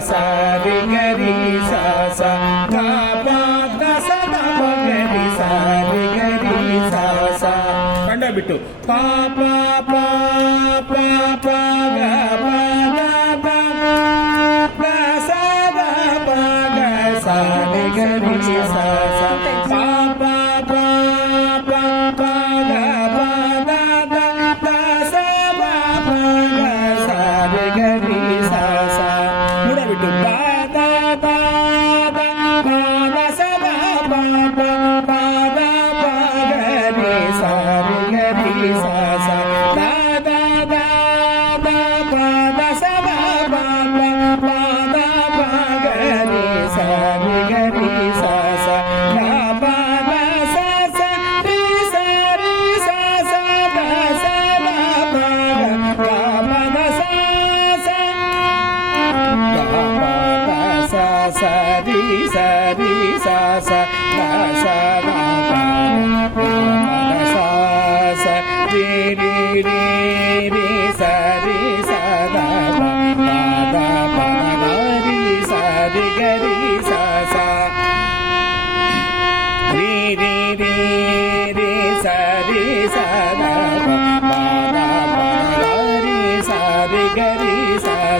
sa ri ga ri sa sa ga pa da sa da pa ga ri sa ri ga ri sa sa ಕಂಡ ಬಿಟ್ಟು ಪಾ ಪಾ pa.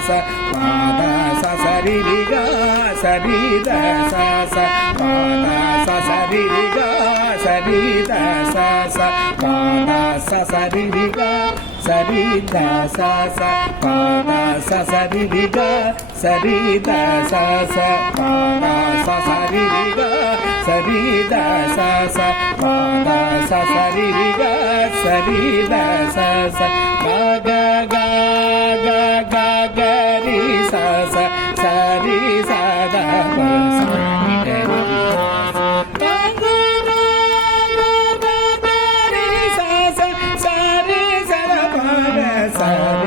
స పాద సరి రిగా సరి ద స పాద సరి రిగా సరి ద స పాద సరి రిగా సరి ద స పాద సరి రిగా సరి ద స పాద సరి రిగా సరి ద స పాద సరి రిగా సరి ద స పాద